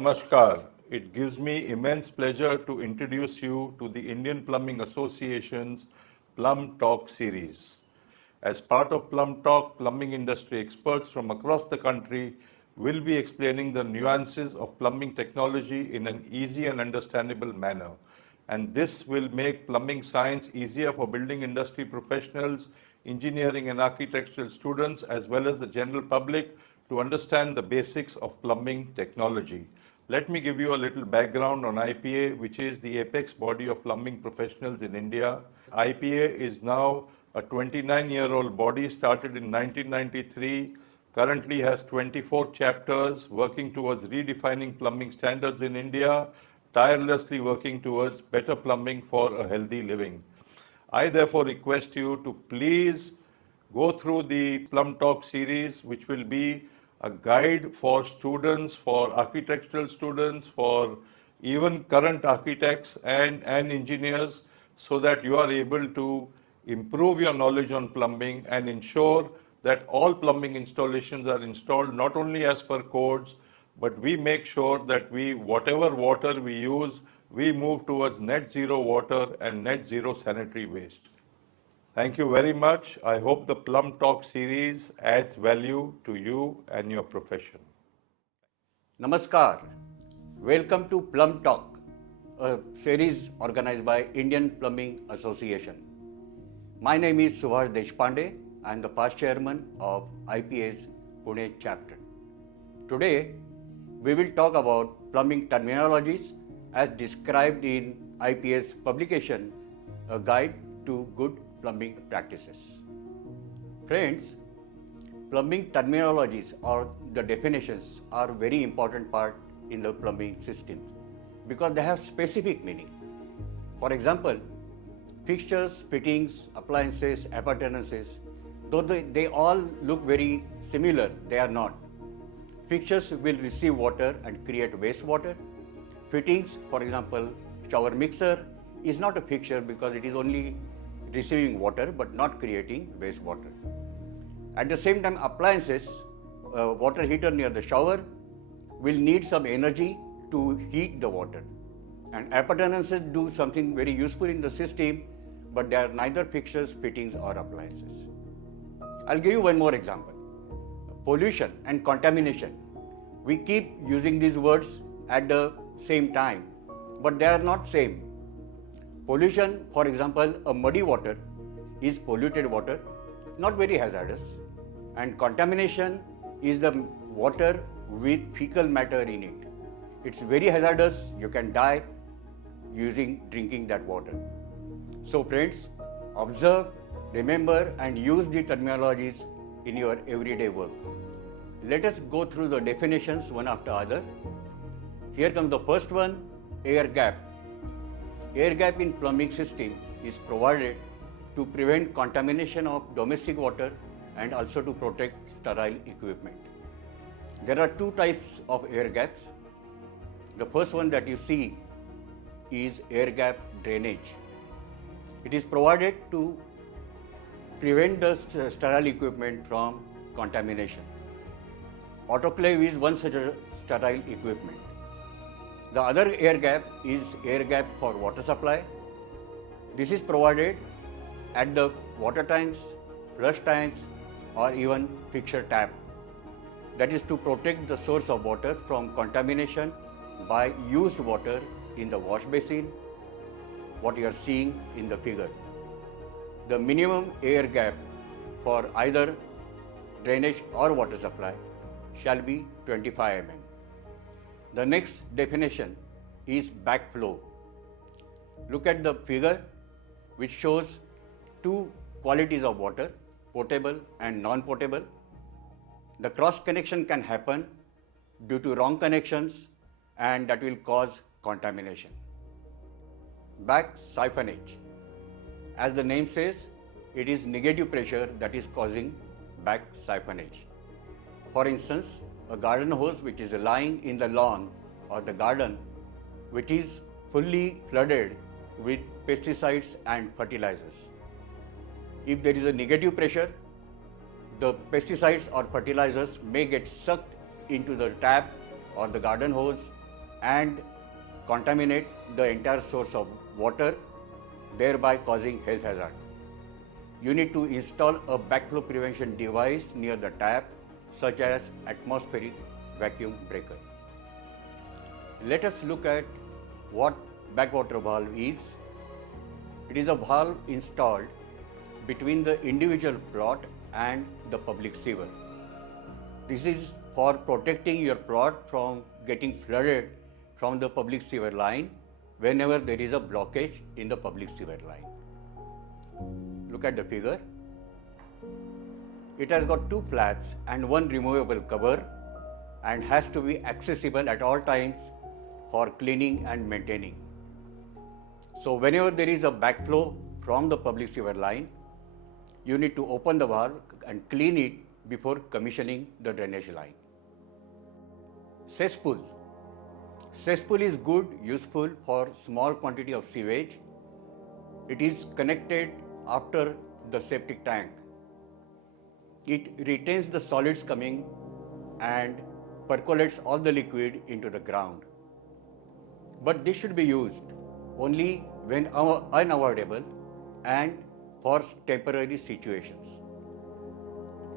Namaskar. It gives me immense pleasure to introduce you to the Indian Plumbing Association's Plumb Talk series. As part of Plumb Talk, plumbing industry experts from across the country will be explaining the nuances of plumbing technology in an easy and understandable manner. And this will make plumbing science easier for building industry professionals, engineering and architectural students, as well as the general public to understand the basics of plumbing technology. Let me give you a little background on IPA, which is the apex body of plumbing professionals in India. IPA is now a 29-year-old body started in 1993, currently has 24 chapters working towards redefining plumbing standards in India, tirelessly working towards better plumbing for a healthy living. I therefore request you to please go through the Plumb Talk series, which will be a guide for students, for architectural students, for even current architects and engineers, so that you are able to improve your knowledge on plumbing and ensure that all plumbing installations are installed not only as per codes, but we make sure that whatever water we use, we move towards net zero water and net zero sanitary waste. Thank you very much. I hope the Plumb Talk series adds value to you and your profession. Namaskar. Welcome to Plumb Talk, a series organized by Indian Plumbing Association. My name is Subhash Deshpande. I am the past chairman of IPA's Pune chapter. Today, we will talk about plumbing terminologies as described in IPA's publication, A Guide to Good Plumbing Practices. Friends, plumbing terminologies or the definitions are very important part in the plumbing system because they have specific meaning. For example, fixtures, fittings, appliances, appurtenances, though they all look very similar, they are not. Fixtures will receive water and create wastewater. Fittings, for example, shower mixer is not a fixture because it is only receiving water but not creating wastewater. At the same time, appliances, water heater near the shower will need some energy to heat the water. And appurtenances do something very useful in the system, but they are neither fixtures, fittings or appliances. I'll give you one more example. Pollution and contamination. We keep using these words at the same time, but they are not same. Pollution, for example, a muddy water is polluted water, not very hazardous. And contamination is the water with fecal matter in it. It's very hazardous, you can die drinking that water. So friends, observe, remember and use the terminologies in your everyday work. Let us go through the definitions one after other. Here comes the first one, air gap. Air gap in plumbing system is provided to prevent contamination of domestic water and also to protect sterile equipment. There are two types of air gaps. The first one that you see is air gap drainage. It is provided to prevent the sterile equipment from contamination. Autoclave is one such a sterile equipment. The other air gap is air gap for water supply. This is provided at the water tanks, flush tanks or even fixture tap. That is to protect the source of water from contamination by used water in the wash basin, what you are seeing in the figure. The minimum air gap for either drainage or water supply shall be 25 mm. The next definition is backflow. Look at the figure which shows two qualities of water, potable and non-potable. The cross connection can happen due to wrong connections and that will cause contamination. Back siphonage. As the name says, it is negative pressure that is causing back siphonage. For instance, a garden hose which is lying in the lawn or the garden, which is fully flooded with pesticides and fertilizers. If there is a negative pressure, the pesticides or fertilizers may get sucked into the tap or the garden hose and contaminate the entire source of water, thereby causing health hazard. You need to install a backflow prevention device near the tap, such as atmospheric vacuum breaker. Let us look at what backwater valve is. It is a valve installed between the individual plot and the public sewer. This is for protecting your plot from getting flooded from the public sewer line whenever there is a blockage in the public sewer line. Look at the figure. It has got two flaps and one removable cover and has to be accessible at all times for cleaning and maintaining. So whenever there is a backflow from the public sewer line, you need to open the valve and clean it before commissioning the drainage line. Cesspool. Cesspool is good, useful for small quantity of sewage. It is connected after the septic tank. It retains the solids coming and percolates all the liquid into the ground. But this should be used only when unavoidable and for temporary situations.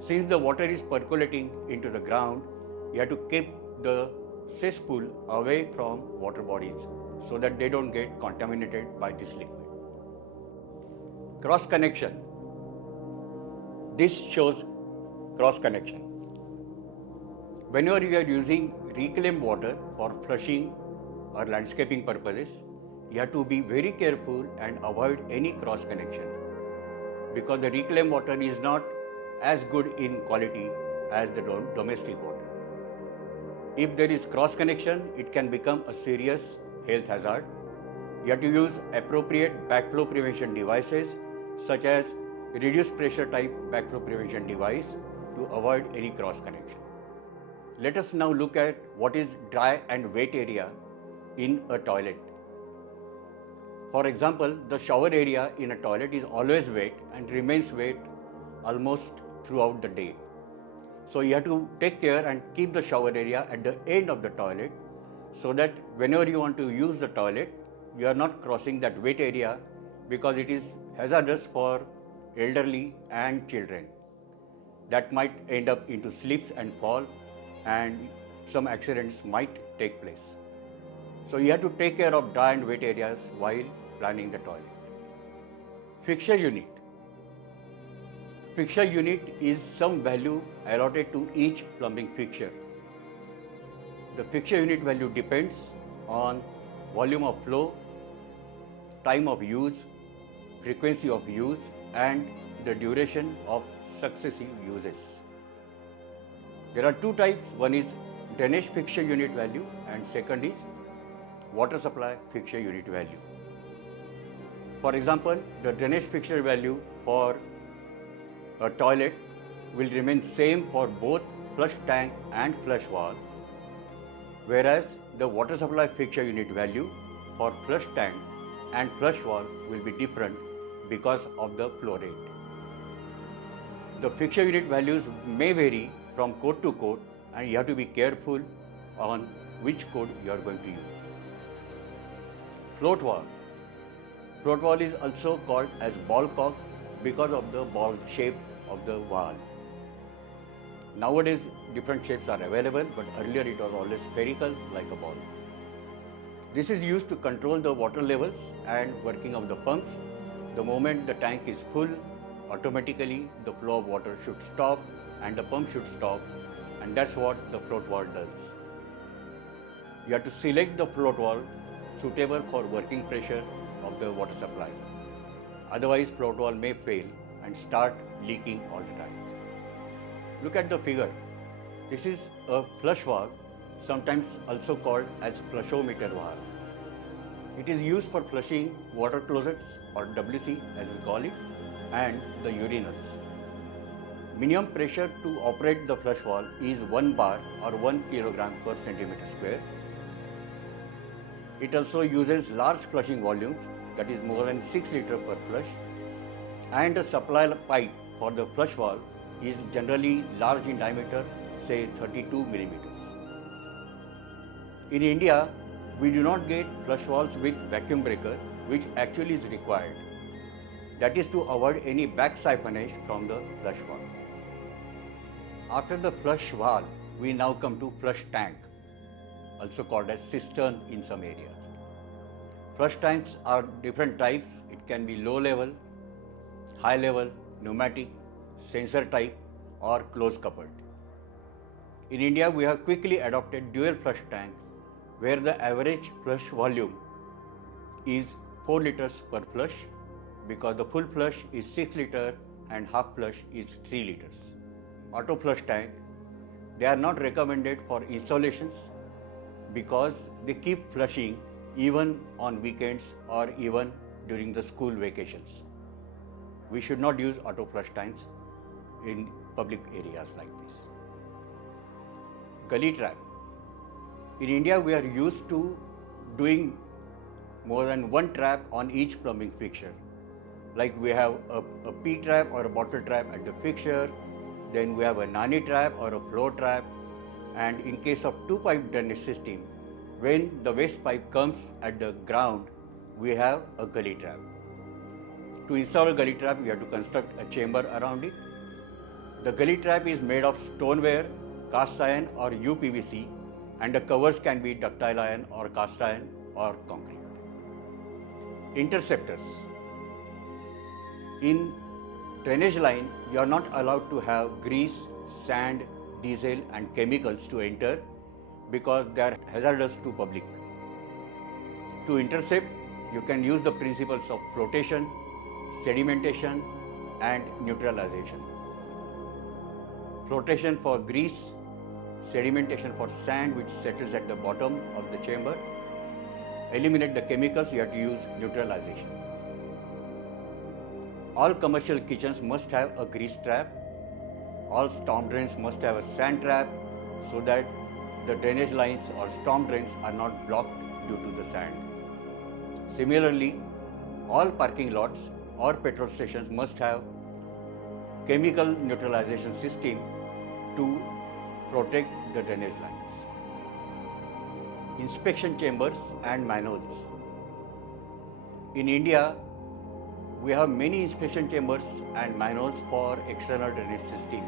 Since the water is percolating into the ground, you have to keep the cesspool away from water bodies so that they don't get contaminated by this liquid. Cross connection. This shows cross connection. Whenever you are using reclaimed water for flushing or landscaping purposes, you have to be very careful and avoid any cross connection, because the reclaimed water is not as good in quality as the domestic water. If there is cross connection, it can become a serious health hazard. You have to use appropriate backflow prevention devices such as reduced pressure type backflow prevention device to avoid any cross connection. Let us now look at what is dry and wet area in a toilet. For example, the shower area in a toilet is always wet and remains wet almost throughout the day. So you have to take care and keep the shower area at the end of the toilet so that whenever you want to use the toilet, you are not crossing that wet area, because it is hazardous for elderly and children. That might end up into slips and fall, and some accidents might take place. So you have to take care of dry and wet areas while planning the toilet. Fixture unit. Fixture unit is some value allotted to each plumbing fixture. The fixture unit value depends on volume of flow, time of use, frequency of use, and the duration of successive uses. There are two types. One is drainage fixture unit value and second is water supply fixture unit value. For example, the drainage fixture value for a toilet will remain same for both flush tank and flush valve, whereas the water supply fixture unit value for flush tank and flush valve will be different because of the flow rate. The fixture unit values may vary from code to code, and you have to be careful on which code you are going to use. Float valve. Float valve is also called as ball cock because of the ball shape of the valve. Nowadays different shapes are available, but earlier it was always spherical like a ball. This is used to control the water levels and working of the pumps. The moment the tank is full, automatically the flow of water should stop and the pump should stop, and that's what the float valve does. You have to select the float valve suitable for working pressure of the water supply. Otherwise, float valve may fail and start leaking all the time. Look at the figure. This is a flush valve, sometimes also called as flushometer valve. It is used for flushing water closets, or WC as we call it, and the urinals. Minimum pressure to operate the flush valve is 1 bar or 1 kilogram per centimeter square. It also uses large flushing volumes, that is more than 6 liters per flush, and the supply pipe for the flush valve is generally large in diameter, say 32 millimeters. In India, we do not get flush valves with vacuum breaker, which actually is required. That is to avoid any back siphonage from the flush valve. After the flush valve, we now come to flush tank, also called as cistern in some areas. Flush tanks are different types. It can be low level, high level, pneumatic, sensor type, or close coupled. In India, we have quickly adopted dual flush tank, where the average flush volume is 4 liters per flush, because the full flush is 6 liters and half flush is 3 liters. Auto flush tank, they are not recommended for installations because they keep flushing even on weekends or even during the school vacations. We should not use auto flush tanks in public areas like this. Gully trap. In India, we are used to doing more than one trap on each plumbing fixture. Like we have a P trap or a bottle trap at the fixture, then we have a nani trap or a floor trap, and in case of two pipe drainage system, when the waste pipe comes at the ground, we have a gully trap. To install a gully trap, we have to construct a chamber around it. The gully trap is made of stoneware, cast iron or UPVC, and the covers can be ductile iron or cast iron or concrete. Interceptors. In drainage line, you are not allowed to have grease, sand, diesel and chemicals to enter because they are hazardous to public. To intercept, you can use the principles of flotation, sedimentation and neutralization. Flotation for grease, sedimentation for sand which settles at the bottom of the chamber. Eliminate the chemicals, you have to use neutralization. All commercial kitchens must have a grease trap. All storm drains must have a sand trap so that the drainage lines or storm drains are not blocked due to the sand. Similarly, all parking lots or petrol stations must have chemical neutralization system to protect the drainage lines. Inspection chambers and manholes. In India, we have many inspection chambers and manholes for external drainage system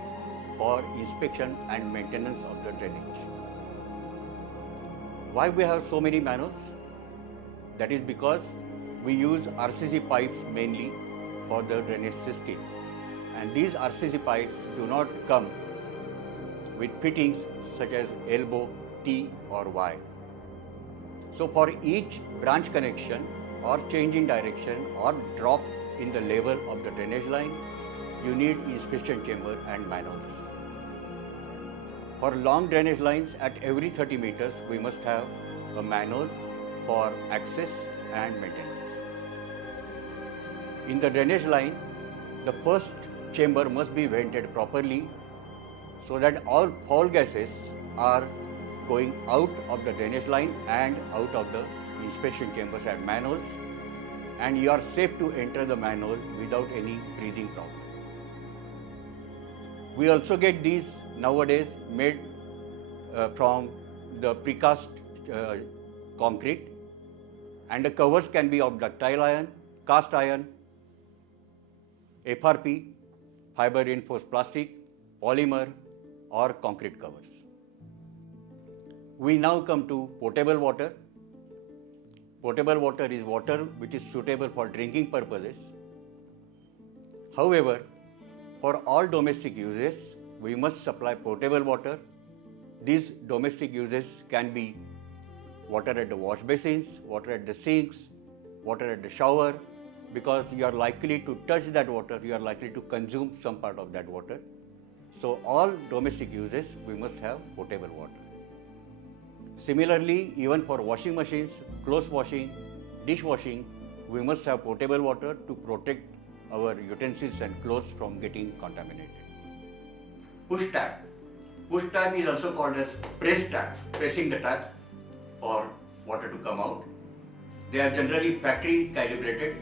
for inspection and maintenance of the drainage. Why we have so many manholes? That is because we use RCC pipes mainly for the drainage system, and these RCC pipes do not come with fittings such as elbow, T or Y. So for each branch connection or change in direction or drop in the level of the drainage line, you need inspection chamber and manholes. For long drainage lines, at every 30 meters, we must have a manhole for access and maintenance. In the drainage line, the first chamber must be vented properly so that all foul gases are going out of the drainage line and out of the inspection chambers and manholes, and you are safe to enter the manhole without any breathing problem. We also get these nowadays made from the precast concrete, and the covers can be of ductile iron, cast iron, FRP, fiber reinforced plastic, polymer or concrete covers. We now come to potable water. Potable water is water which is suitable for drinking purposes. However, for all domestic uses, we must supply potable water. These domestic uses can be water at the wash basins, water at the sinks, water at the shower, because you are likely to touch that water, you are likely to consume some part of that water. So all domestic uses, we must have potable water. Similarly, even for washing machines, clothes washing, dishwashing, we must have potable water to protect our utensils and clothes from getting contaminated. Push tap. Push tap is also called as press tap, pressing the tap for water to come out. They are generally factory calibrated.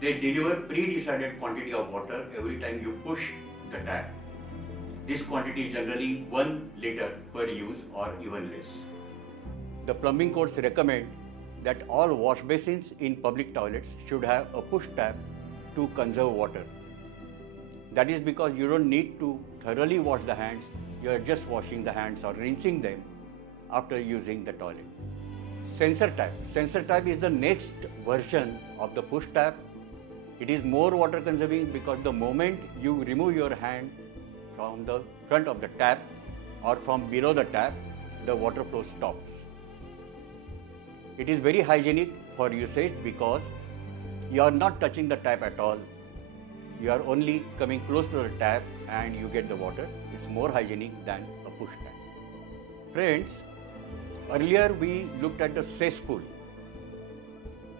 They deliver pre-decided quantity of water every time you push the tap. This quantity is generally 1 liter per use or even less. the plumbing codes recommend that all wash basins in public toilets should have a push tab to conserve water. That is because you don't need to thoroughly wash the hands, you are just washing the hands or rinsing them after using the toilet. Sensor tab. Sensor tab is the next version of the push tab. It is more water consuming because the moment you remove your hand from the front of the tap or from below the tap, the water flow stops. It is very hygienic for usage because you are not touching the tap at all. You are only coming close to the tap and you get the water. It's more hygienic than a push tap. Friends, earlier we looked at the cesspool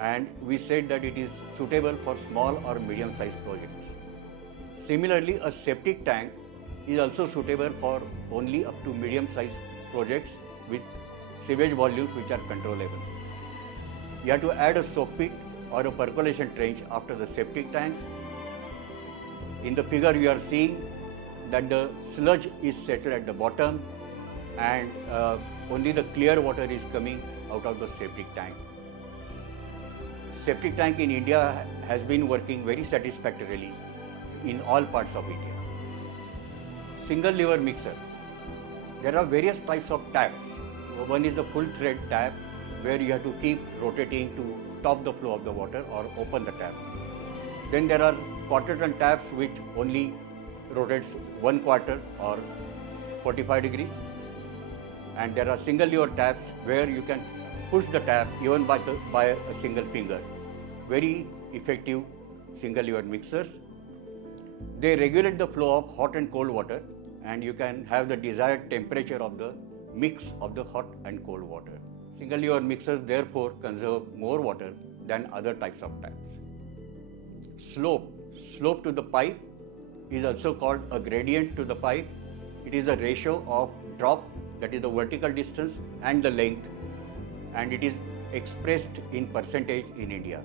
and we said that it is suitable for small or medium sized projects. Similarly, a septic tank is also suitable for only up to medium sized projects with sewage volumes which are controllable. You have to add a soak pit or a percolation trench after the septic tank. In the figure you are seeing that the sludge is settled at the bottom and only the clear water is coming out of the septic tank. Septic tank in India has been working very satisfactorily in all parts of India. Single lever mixer. There are various types of taps. One is the full thread tap where you have to keep rotating to stop the flow of the water or open the tap. Then there are quarter turn taps which only rotates 1/4 or 45 degrees. And there are single lever taps where you can push the tap even by a single finger. Very effective single lever mixers. They regulate the flow of hot and cold water and you can have the desired temperature of the mix of the hot and cold water. Single lever mixers therefore conserve more water than other types of taps. Slope to the pipe is also called a gradient to the pipe. It is a ratio of drop, that is the vertical distance, and the length, and it is expressed in percentage in India.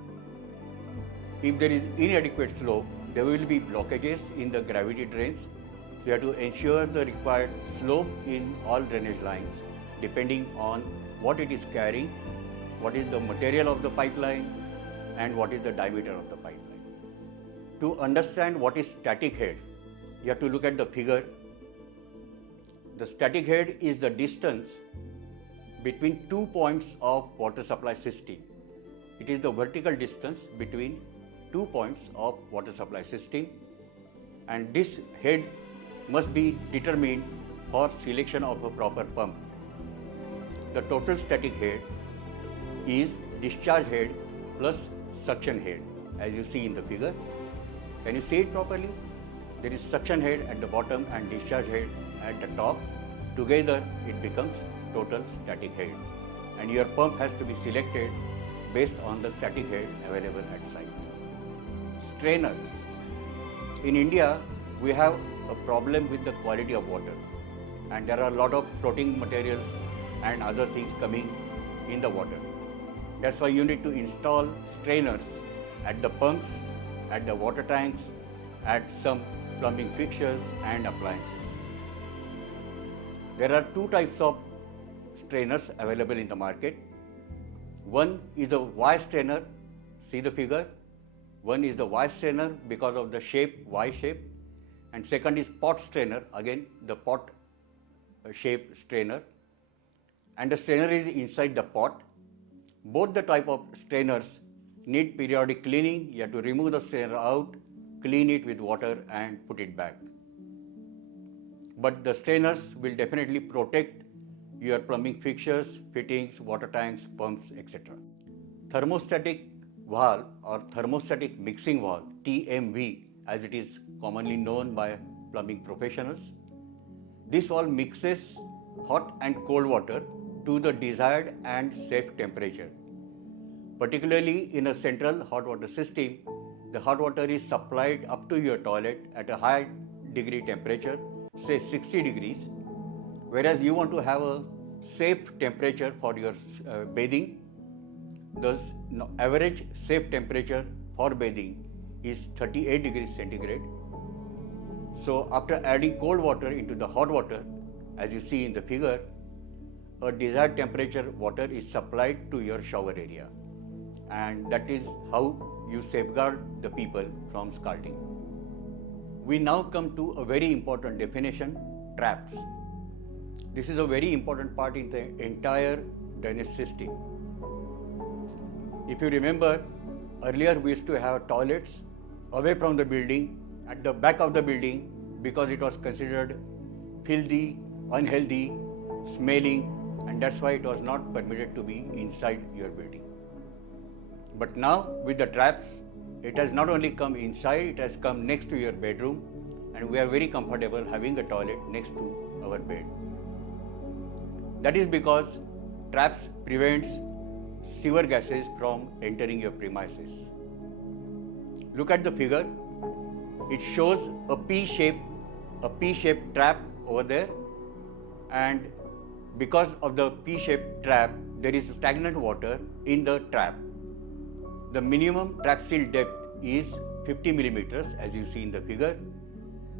If there is inadequate slope, there will be blockages in the gravity drains. So you have to ensure the required slope in all drainage lines depending on what it is carrying, what is the material of the pipeline, and what is the diameter of the pipeline. To understand what is static head, you have to look at the figure. The static head is the distance between 2 points of water supply system. It is the vertical distance between 2 points of water supply system, and this head must be determined for selection of a proper pump. The total static head is discharge head plus suction head, as you see in the figure. Can you see it properly? There is suction head at the bottom and discharge head at the top. Together it becomes total static head, and your pump has to be selected based on the static head available at site. Strainer. In India, we have a problem with the quality of water, and there are a lot of floating materials and other things coming in the water. That's why you need to install strainers at the pumps, at the water tanks, at some plumbing fixtures and appliances. There are two types of strainers available in the market. One is a Y strainer, see the figure. One is the Y strainer because of the shape, Y shape, and second is pot strainer, again the pot shape strainer, and the strainer is inside the pot. Both the type of strainers need periodic cleaning. You have to remove the strainer out, clean it with water and put it back. But the strainers will definitely protect your plumbing fixtures, fittings, water tanks, pumps, etc. Thermostatic valve or thermostatic mixing valve, TMV, as it is commonly known by plumbing professionals. This valve mixes hot and cold water to the desired and safe temperature. Particularly in a central hot water system, the hot water is supplied up to your toilet at a high degree temperature, say 60 degrees, whereas you want to have a safe temperature for your bathing. The average safe temperature for bathing is 38 degrees centigrade. So after adding cold water into the hot water, as you see in the figure, a desired temperature water is supplied to your shower area, and that is how you safeguard the people from scalding. We now come to a very important definition: traps. This is a very important part in the entire drainage system. If you remember, earlier we used to have toilets away from the building, at the back of the building, because it was considered filthy, unhealthy, smelling, and that's why it was not permitted to be inside your building. But now with the traps, it has not only come inside, it has come next to your bedroom, and we are very comfortable having a toilet next to our bed. That is because traps prevents sewer gases from entering your premises. Look at the figure. It shows a P-shaped trap over there, and because of the P-shaped trap, there is stagnant water in the trap. The minimum trap seal depth is 50 millimeters, as you see in the figure.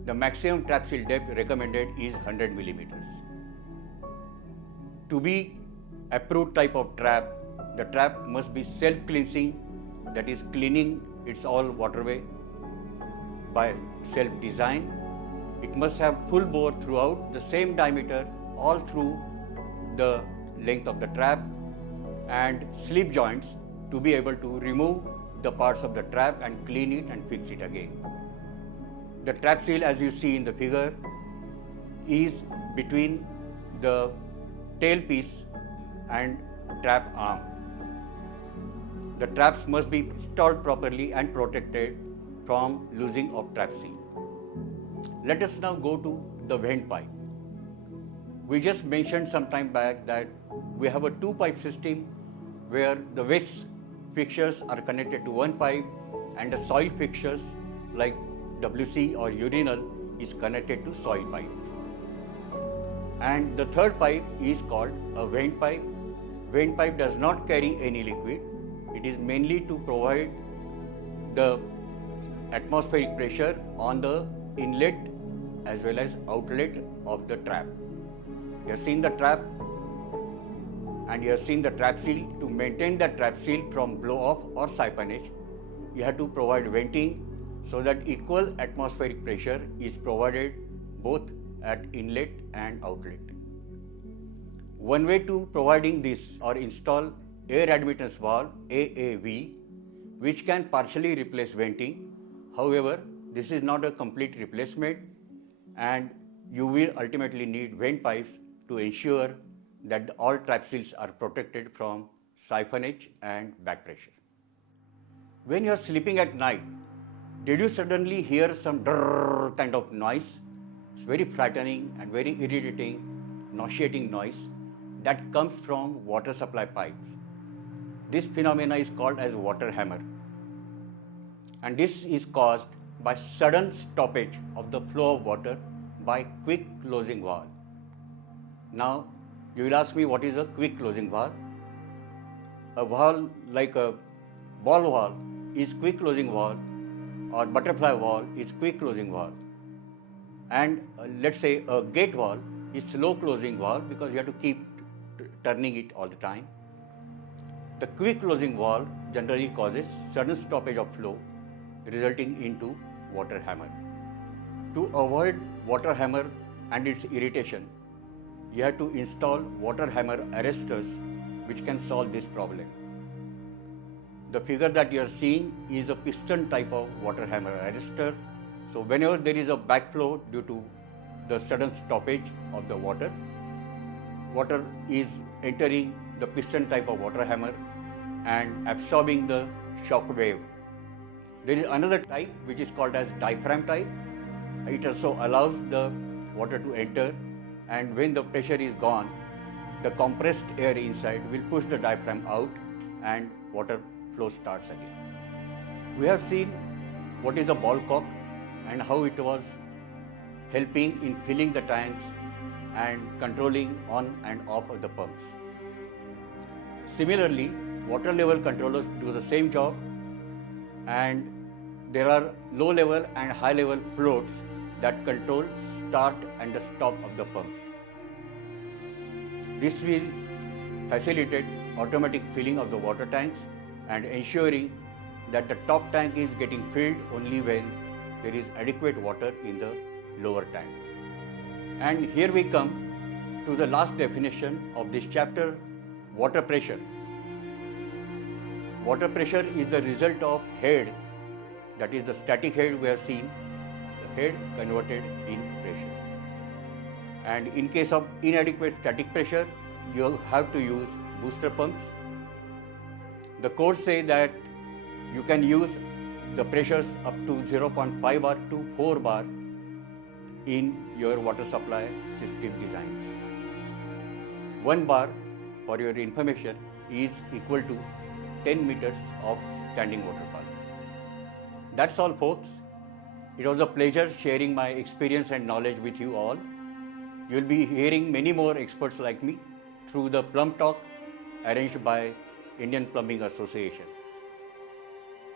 The maximum trap seal depth recommended is 100 millimeters. To be approved type of trap, the trap must be self-cleansing, that is cleaning its all waterway by self-design. It must have full bore throughout, the same diameter all through the length of the trap, and slip joints to be able to remove the parts of the trap and clean it and fix it again. The trap seal, as you see in the figure, is between the tailpiece and trap arm. The traps must be installed properly and protected from losing of trap seal. Let us now go to the vent pipe. We just mentioned some time back that we have a two-pipe system where the waste fixtures are connected to one pipe and the soil fixtures like WC or urinal is connected to soil pipe. And the third pipe is called a vent pipe. Vent pipe does not carry any liquid. It is mainly to provide the atmospheric pressure on the inlet as well as outlet of the trap. You have seen the trap and you have seen the trap seal. To maintain the trap seal from blow off or siphonage, you have to provide venting so that equal atmospheric pressure is provided both at inlet and outlet. One way to providing this or install air admittance valve, AAV, which can partially replace venting. However, this is not a complete replacement, and you will ultimately need vent pipes to ensure that all trap seals are protected from siphonage and back pressure. When you are sleeping at night, did you suddenly hear some drrrr kind of noise? It's very frightening and very irritating, nauseating noise that comes from water supply pipes. This phenomena is called as water hammer, and this is caused by sudden stoppage of the flow of water by quick closing valve. Now, you will ask me, what is a quick closing valve? A valve like a ball valve is quick closing valve, or butterfly valve is quick closing valve. And let's say a gate valve is slow closing valve because you have to keep turning it all the time. The quick closing valve generally causes sudden stoppage of flow, resulting into water hammer. To avoid water hammer and its irritation, you have to install water hammer arresters which can solve this problem. The figure that you are seeing is a piston type of water hammer arrestor. So whenever there is a backflow due to the sudden stoppage of the water is entering the piston type of water hammer and absorbing the shock wave. There is another type which is called as diaphragm type. It also allows the water to enter, and when the pressure is gone, the compressed air inside will push the diaphragm out and water flow starts again. We have seen what is a ball cock and how it was helping in filling the tanks and controlling on and off of the pumps. Similarly, water level controllers do the same job, and there are low level and high level floats that control start and the stop of the pumps. This will facilitate automatic filling of the water tanks and ensuring that the top tank is getting filled only when there is adequate water in the lower tank. And here we come to the last definition of this chapter, water pressure. Water pressure is the result of head, that is the static head we have seen, the head converted in pressure. And in case of inadequate static pressure, you have to use booster pumps. The codes say that you can use the pressures up to 0.5 bar to 4 bar in your water supply system designs. 1 bar, for your information, is equal to 10 meters of standing waterfall. That's all, folks. It was a pleasure sharing my experience and knowledge with you all. You'll be hearing many more experts like me through the Plumb Talk arranged by Indian Plumbing Association.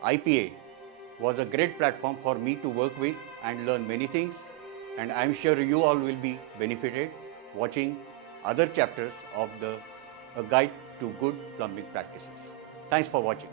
IPA was a great platform for me to work with and learn many things, and I'm sure you all will be benefited watching other chapters of A Guide to Good Plumbing Practices. Thanks for watching.